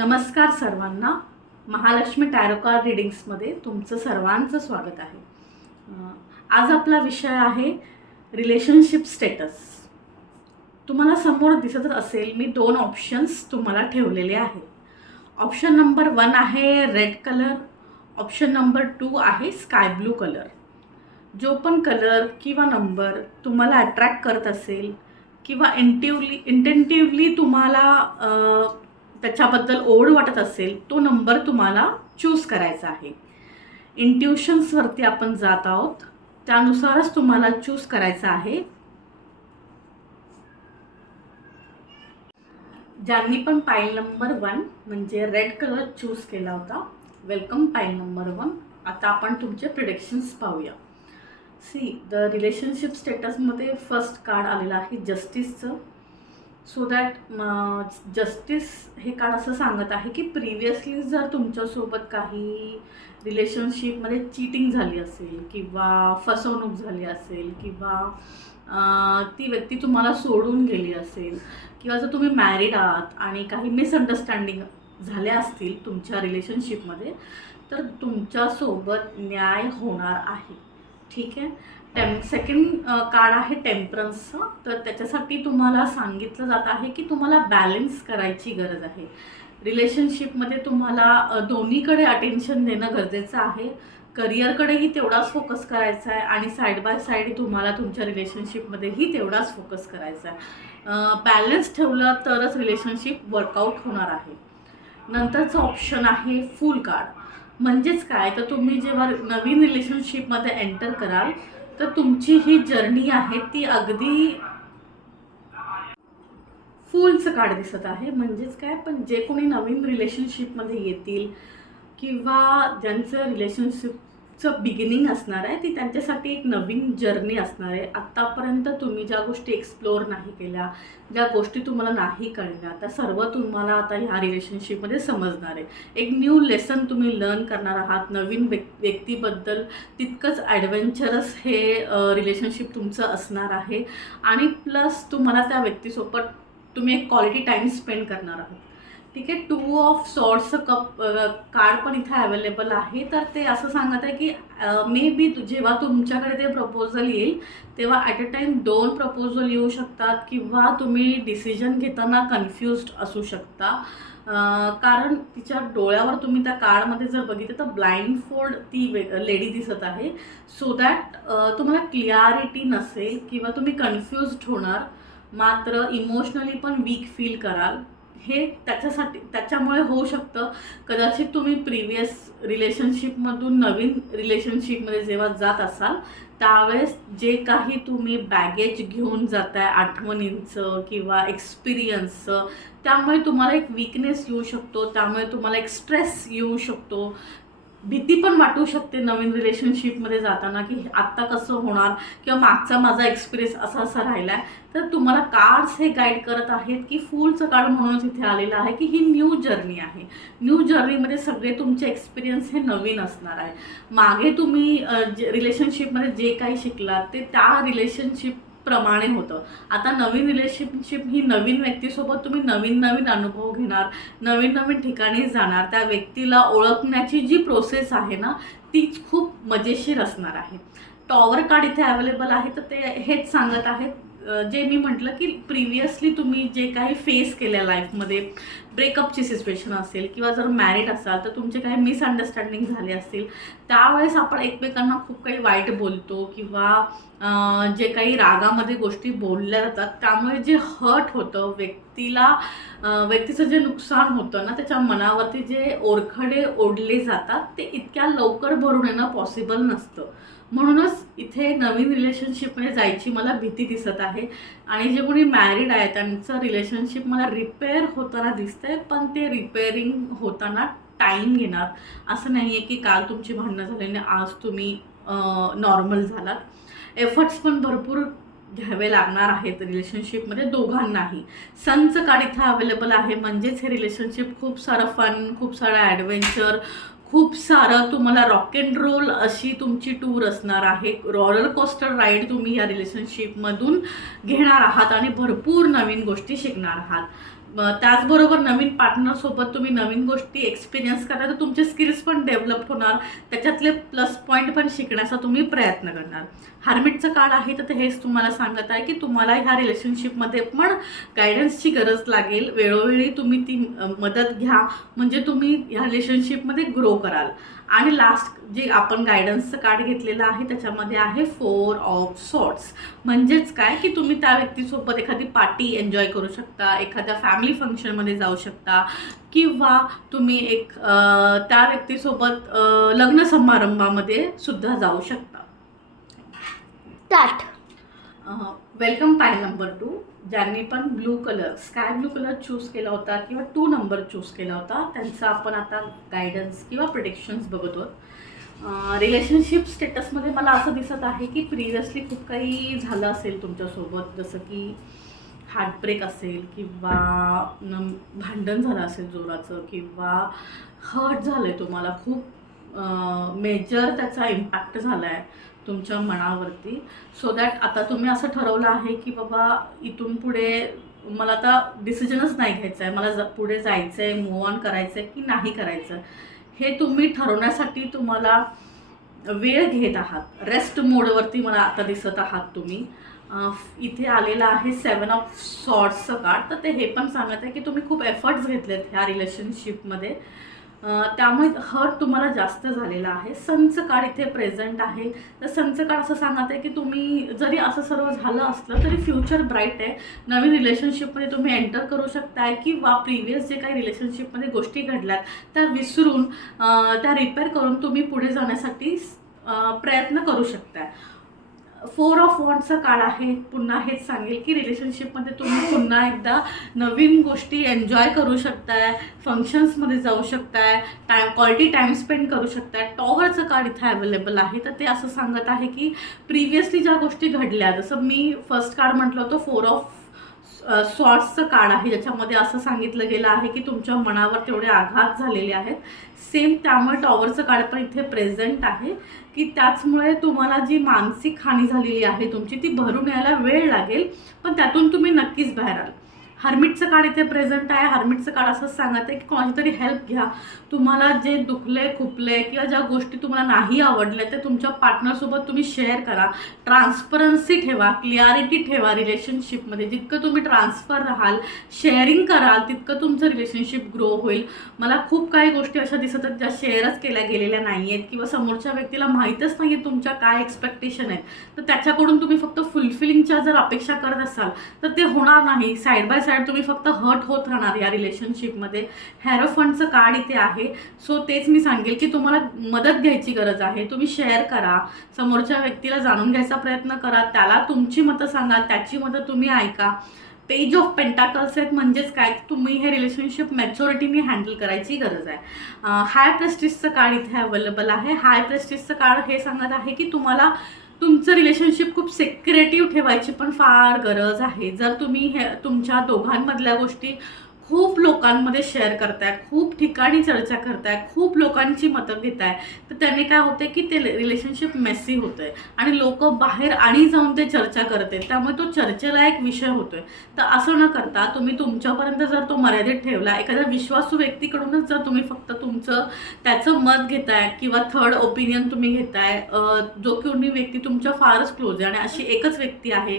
नमस्कार सर्वांना. Mahalakshmi tarot card रीडिंग्समध्ये तुमचं सर्वांचं स्वागत आहे. आज आपला विषय आहे रिलेशनशिप स्टेटस. तुम्हाला समोर दिसत असेल मी 2 ऑप्शन्स तुम्हाला ठेवलेले आहेत. ऑप्शन नंबर 1 आहे रेड कलर, ऑप्शन नंबर 2 आहे स्काय ब्लू कलर. जो पण कलर किंवा नंबर तुम्हाला अट्रॅक्ट करत असेल किंवा इंटेंटिव्हली तुम्हाला त्याच्याबद्दल ओढ वाटत असेल तो नंबर तुम्हाला चूज करायचा आहे. इंट्युशन्सवरती आपण जात आहोत, त्यानुसारच तुम्हाला चूज करायचं आहे. ज्यांनी पण पाईल नंबर 1 म्हणजे रेड कलर चूज केला होता, वेलकम पाईल नंबर 1. आता आपण तुमचे प्रिडिक्शन्स पाहूया. सी द रिलेशनशिप स्टेटसमध्ये फर्स्ट कार्ड आलेलं आहे जस्टिसचं. सो दॅट जस्टिस हे कार्ड असं सांगत आहे की प्रिव्हियसली जर तुमच्यासोबत काही रिलेशनशिपमध्ये चीटिंग झाली असेल किंवा फसवणूक झाली असेल किंवा ती व्यक्ती तुम्हाला सोडून गेली असेल किंवा जर तुम्ही मॅरिड आहात आणि काही मिसअंडरस्टँडिंग झाल्या असतील तुमच्या रिलेशनशिपमध्ये, तर तुमच्यासोबत न्याय होणार आहे. ठीक आहे. सेकंड कार्ड आहे टेम्परन्सचं. तर त्याच्यासाठी तुम्हाला सांगितलं जात आहे की तुम्हाला बॅलन्स करायची गरज आहे. रिलेशनशिपमध्ये तुम्हाला दोन्हीकडे अटेन्शन देणं गरजेचं आहे. करिअरकडेही तेवढाच फोकस करायचा आहे आणि साईड बाय साईड तुम्हाला तुमच्या रिलेशनशिपमध्येही तेवढाच फोकस करायचा आहे. बॅलन्स ठेवलं तरच रिलेशनशिप वर्कआउट होणार आहे. नंतरचं ऑप्शन आहे फुल कार्ड. म्हणजेच काय, तर तुम्ही जेव्हा नवीन रिलेशनशिपमध्ये एंटर कराल तर तुमची ही जर्नी आहे ती अगदी फुलचं कार्ड दिसत आहे. म्हणजेच काय, पण जे कोणी नवीन रिलेशनशिपमध्ये येतील किंवा ज्यांचं रिलेशनशिपचं बिगिनिंग असणार आहे ती त्यांच्यासाठी एक नवीन जर्नी असणार आहे. आत्तापर्यंत तुम्ही ज्या गोष्टी एक्सप्लोअर नाही केल्या, ज्या गोष्टी तुम्हाला नाही कळल्या, त्या सर्व तुम्हाला आता ह्या रिलेशनशिपमध्ये समजणार आहे. एक न्यू लेसन तुम्ही लर्न करणार आहात. नवीन व्यक्तीबद्दल तितकंच ॲडव्हेंचरस हे रिलेशनशिप तुमचं असणार आहे आणि प्लस तुम्हाला त्या व्यक्तीसोबत तुम्ही एक क्वालिटी टाईम स्पेंड करणार आहात. ठीक आहे. 2 ऑफ सॉर्ट्सचं कार्ड पण इथे अवेलेबल आहे. तर ते असं सांगत आहे की मे बी जेव्हा तुमच्याकडे ते प्रपोजल येईल तेव्हा ॲट अ टाईम 2 प्रपोजल येऊ शकतात किंवा तुम्ही डिसिजन घेताना कन्फ्युज्ड असू शकता. कारण तिच्या डोळ्यावर तुम्ही त्या कार्डमध्ये जर बघितलं तर ब्लाइंड फोल्ड ती लेडी दिसत आहे. सो दॅट तुम्हाला क्लिअरिटी नसेल किंवा तुम्ही कन्फ्युज्ड होणार, मात्र इमोशनली पण वीक फील कराल. हे त्याच्यामुळे होऊ शकतं. कदाचित तुम्ही प्रिव्हियस रिलेशनशिपमधून नवीन रिलेशनशिपमध्ये जेव्हा जात असाल त्यावेळेस जे काही तुम्ही बॅगेज घेऊन जाताय आठवणींचं किंवा एक्सपिरियन्सचं, त्यामुळे तुम्हाला एक वीकनेस येऊ शकतो, त्यामुळे तुम्हाला एक स्ट्रेस येऊ शकतो, भीती पण वाटू शकते नवीन रिलेशनशिपमध्ये जाताना की आत्ता कसं होणार किंवा मागचा माझा एक्सपिरियन्स असा राहिला आहे. तर तुम्हाला कार्ड्स हे गाईड करत आहेत की फुलचं कार्ड म्हणूनच इथे आलेलं आहे की ही न्यू जर्नी आहे. न्यू जर्नीमध्ये सगळे तुमचे एक्सपिरियन्स हे नवीन असणार आहे. मागे तुम्ही रिलेशनशिपमध्ये जे काही शिकलात ते त्या रिलेशनशिप प्रमाणे होतं. आता नवीन रिलेशनशिप ही नवीन व्यक्तीसोबत तुम्ही नवीन अनुभव घेणार, नवीन ठिकाणी जाणार. त्या व्यक्तीला ओळखण्याची जी प्रोसेस आहे ना तीच खूप मजेशीर असणार आहे. टॉवर कार्ड इथे अवेलेबल आहे. तर ते हेच सांगत आहेत जे मी म्हटलं की प्रिव्हियसली तुम्ही जे काही फेस केल्या लाईफमध्ये, ब्रेकअपची सिच्युएशन असेल किंवा जर मॅरिड असाल तर तुमचे काही मिसअंडरस्टँडिंग झाले असतील, त्यावेळेस आपण एकमेकांना खूप काही वाईट बोलतो किंवा जे काही रागामध्ये गोष्टी बोलल्या जातात त्यामुळे जे हर्ट होतं व्यक्तीचं जे नुकसान होतं ना, त्याच्या मनावरती जे ओरखडे ओढले जातात ते इतक्या लवकर भरून येणं पॉसिबल नसतं. म्हणूनच इथे नवीन रिलेशनशिपमध्ये जायची मला भीती दिसत आहे. आणि जे कोणी मॅरिड आहे त्यांचं रिलेशनशिप मला रिपेअर होताना दिसतंय, पण ते रिपेअरिंग होताना टाईम घेणार. असं नाही आहे की काल तुमची भांडणं झाल्याने आज तुम्ही नॉर्मल झालात. एफर्ट्स पण भरपूर घ्यावे लागणार आहेत रिलेशनशिपमध्ये दोघांनाही. सनचं कार्ड इथं अवेलेबल आहे. म्हणजेच हे रिलेशनशिप खूप सारं फन, खूप सारं ॲडव्हेंचर, खूप सारं तुम्हाला रॉक अँड रोल अशी तुमची टूर असणार आहे. रोलर कोस्टर राईड तुम्ही या रिलेशनशिपमधून घेणार आहात आणि भरपूर नवीन गोष्टी शिकणार आहात. त्याचबरोबर नवीन पार्टनरसोबत तुम्ही नवीन गोष्टी एक्सपिरियन्स करा, तर तुमचे स्किल्स पण डेव्हलप होणार, त्याच्यातले प्लस पॉईंट पण शिकण्याचा तुम्ही प्रयत्न करणार. हार्मिटचं कार्ड आहे तर ते हेच तुम्हाला सांगत आहे की तुम्हाला ह्या रिलेशनशिपमध्ये पण गायडन्सची गरज लागेल. वेळोवेळी तुम्ही ती मदत घ्या, म्हणजे तुम्ही ह्या रिलेशनशिपमध्ये ग्रो कराल. आणि लास्ट जे आपण गायडन्सचं कार्ड घेतलेलं आहे त्याच्यामध्ये आहे 4 ऑफ सॉर्ट्स. म्हणजेच काय की तुम्ही त्या व्यक्तीसोबत एखादी पार्टी एन्जॉय करू शकता, एखाद्या फॅमिली फंक्शनमध्ये जाऊ शकता, किंवा तुम्ही त्या व्यक्तीसोबत लग्न समारंभामध्ये सुद्धा जाऊ शकता. Welcome pile number 2. ज्यांनी पण blue colour, sky blue colour choose केला होता किंवा 2 नंबर चूज केला होता, त्यांचा आपण आता गायडन्स किंवा प्रिडिक्शन्स बघत आहोत. रिलेशनशिप स्टेटसमध्ये मला असं दिसत आहे की प्रिव्हियसली खूप काही झालं असेल तुमच्यासोबत, जसं की हार्टब्रेक असेल, किंवा भांडण झालं असेल जोराचं, किंवा हर्ट झालं आहे तुम्हाला, खूप मेजर त्याचा इम्पॅक्ट झाला आहे तुमच्या मनावरती. सो दॅट आता तुम्ही असं ठरवलं आहे की बाबा इथून पुढे मला आता डिसिजनच नाही घ्यायचं आहे, मला पुढे जायचं आहे, मूव ऑन करायचं आहे की नाही करायचं, हे तुम्ही ठरवण्यासाठी तुम्हाला वेळ घेत आहात. रेस्ट मोडवरती मला आता दिसत आहात तुम्ही. इथे आलेलं आहे 7 ऑफ सॉर्ट्सचं कार्ड, तर ते हे पण सांगत आहे की तुम्ही खूप एफर्ट्स घेतलेत ह्या रिलेशनशिपमध्ये, त्यामुळे हर्ट तुम्हाला जास्त झालेला आहे. सनचं कार्ड इथे प्रेझेंट आहे, तर सनचं कार्ड असं सांगत आहे की तुम्ही जरी असं सर्व झालं असलं तरी फ्युचर ब्राईट आहे. नवीन रिलेशनशिपमध्ये तुम्ही एंटर करू शकताय, किंवा प्रिव्हियस जे काही रिलेशनशिपमध्ये गोष्टी घडल्यात त्या विसरून त्या रिपेअर करून तुम्ही पुढे जाण्यासाठी प्रयत्न करू शकताय. 4 ऑफ वॉन्ड्सचा कार्ड आहे, पुन्हा हेच सांगेल की रिलेशनशिपमध्ये तुम्ही पुन्हा एकदा नवीन गोष्टी एन्जॉय करू शकताय, फंक्शन्समध्ये जाऊ शकताय, क्वालिटी टाईम स्पेंड करू शकताय. टॉवरचं कार्ड इथे अवेलेबल आहे, तर ते असं सांगत आहे की प्रिव्हियसली ज्या गोष्टी घडल्या, जसं मी फर्स्ट कार्ड म्हटलं होतं 4 ऑफ सॉर्ट्सचं कार्ड आहे, ज्याच्यामध्ये असं सांगितलं गेलं आहे की तुमच्या मनावर तेवढे आघात झालेले आहेत. सेम त्यामुळे टॉवरचं कार्ड पण इथे प्रेझेंट आहे की त्याचमुळे तुम्हाला जी मानसिक हानी झालेली आहे तुमची, ती भरून यायला वेळ लागेल, पण त्यातून तुम्ही नक्कीच बाहेर आल. हर्मिटचं कार्ड इथे प्रेझेंट आहे. हर्मिटचं कार्ड असंच सांगत आहे की कोणाची तरी हेल्प घ्या. तुम्हाला जे दुखले, खुपले, किंवा ज्या गोष्टी तुम्हाला नाही आवडल्या ते तुमच्या पार्टनरसोबत तुम्ही शेअर करा. ट्रान्सपरन्सी ठेवा, क्लिअरिटी ठेवा रिलेशनशिपमध्ये. जितकं तुम्ही ट्रान्सफर राहाल, शेअरिंग कराल, तितकं तुमचं रिलेशनशिप ग्रो होईल. मला खूप काही गोष्टी अशा दिसत आहेत ज्या शेअरच केल्या गेलेल्या नाही आहेत, किंवा समोरच्या व्यक्तीला माहीतच नाही आहे तुमच्या काय एक्सपेक्टेशन आहेत, तर त्याच्याकडून तुम्ही फक्त फुलफिलिंगच्या जर अपेक्षा करत असाल तर ते होणार नाही. साईड बाय साईड तुम्ही फक्त हर्ट होत राहणार या रिलेशनशिपमध्ये. हॅरोफंटचं कार्ड इथे आहे. सो तेच मी सांगेल की तुम्हाला मदत घ्यायची गरज आहे. तुम्ही शेअर करा, समोरच्या व्यक्तीला जाणून घ्यायचा प्रयत्न करा, त्याला तुमची मतं सांगा, त्याची मतं तुम्ही ऐका. पेज ऑफ पेंटाकल्स आहेत, म्हणजेच काय, तुम्ही हे रिलेशनशिप मॅच्युरिटीने हँडल करायची गरज आहे. हाय प्रेस्टिजचं कार्ड इथे अवेलेबल आहे. हाय प्रेस्टिजचं कार्ड हे सांगत आहे की तुम्हाला तुमचं रिलेशनशिप खूप सिक्रेटिव्ह ठेवायची पण फार गरज आहे. जर तुम्ही हे तुमच्या दोघांमधल्या गोष्टी खूप लोकांमध्ये शेअर करताय, खूप ठिकाणी चर्चा करताय, खूप लोकांची मतं घेताय, तर त्याने काय होते की ते रिलेशनशिप मेसी होतं आहे आणि लोक बाहेर आणि जाऊन ते चर्चा करते, त्यामुळे तो चर्चेला एक विषय होतोय. तर असं न करता तुम्ही तुमच्यापर्यंत जर तो मर्यादित ठेवला, एखाद्या विश्वासू व्यक्तीकडूनच जर तुम्ही फक्त त्याचं मत घेताय किंवा थर्ड ओपिनियन तुम्ही घेताय, जो कोणी व्यक्ती तुमच्या फारच क्लोज आहे आणि अशी एकच व्यक्ती आहे,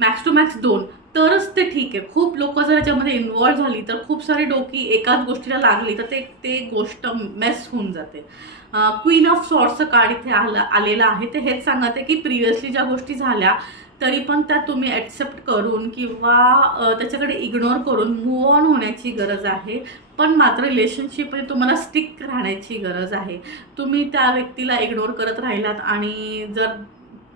मॅक्स टू मॅक्स 2, तरच ते ठीक आहे. खूप लोक जर याच्यामध्ये इन्वॉल्व्ह झाली तर खूप सारी डोकी एकाच गोष्टीला लागली तर ते गोष्ट मेस होऊन जाते. क्वीन ऑफ सॉर्ट्सचं कार्ड इथे आलेलं आहे. ते हेच सांगत आहे की प्रिव्हियसली ज्या गोष्टी झाल्या तरी पण त्या तुम्ही ॲक्सेप्ट करून किंवा त्याच्याकडे इग्नोर करून मूव ऑन होण्याची गरज आहे. पण मात्र रिलेशनशिपमध्ये तुम्हाला स्टिक राहण्याची गरज आहे. तुम्ही त्या व्यक्तीला इग्नोर करत राहिलात आणि जर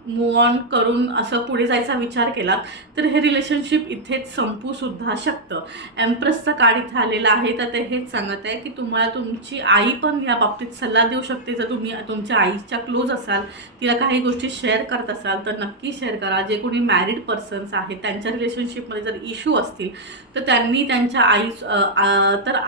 मूव ऑन करून असं पुढे जायचा विचार केला तर हे रिलेशनशिप इथेच संपू सुद्धा शकतं. एम्प्रेसचा कार्ड इथे आलेला आहे. तर ते हेच सांगत आहे की तुम्हाला तुमची आई पण या बाबतीत सल्ला देऊ शकते. जर तुम्ही तुमच्या आईच्या क्लोज असाल, तिला काही गोष्टी शेअर करत असाल तर नक्की शेअर करा. जे कोणी मॅरिड पर्सन्स आहेत त्यांच्या रिलेशनशिपमध्ये जर इश्यू असतील तर त्यांनी त्यांच्या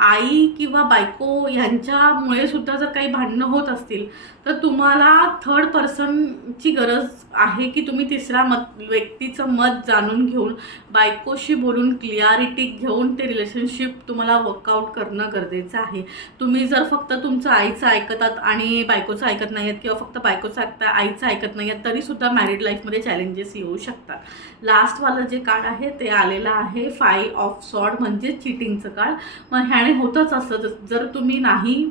आई किंवा बायको यांच्यामुळे सुद्धा जर काही भांडणं होत असतील तर तुम्हाला थर्ड पर्सनची गरज आहे की तुम्ही तिसऱ्या व्यक्तीचं मत जाणून घेऊन बायकोशी बोलून क्लिअरिटी घेऊन ते रिलेशनशिप तुम्हाला वर्कआउट करणं गरजेचं आहे. तुम्ही जर फक्त तुमचं आईचं ऐकतात आणि बायकोचं ऐकत नाही आहेत किंवा फक्त बायकोचं ऐकता आईचं ऐकत नाही आहेत तरीसुद्धा मॅरिड लाईफमध्ये चॅलेंजेस येऊ शकतात. लास्टवालं जे कार्ड आहे ते आलेलं आहे 5 ऑफ सॉर्ड म्हणजे चिटिंगचं कार्ड. मग ह्याने होतंच असं, जर तुम्ही नाही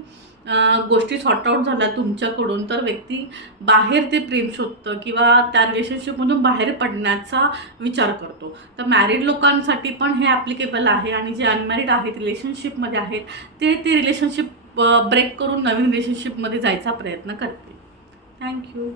गोष्टी सॉर्ट आऊट झाल्या तुमच्याकडून तर व्यक्ती बाहेर ते प्रेम शोधतं किंवा त्या रिलेशनशिपमधून बाहेर पडण्याचा विचार करतो. तर मॅरिड लोकांसाठी पण हे ॲप्लिकेबल आहे आणि जे अनमॅरिड आहेत रिलेशनशिपमध्ये आहेत ते रिलेशनशिप ब्रेक करून नवीन रिलेशनशिपमध्ये जायचा प्रयत्न करतील. थँक्यू.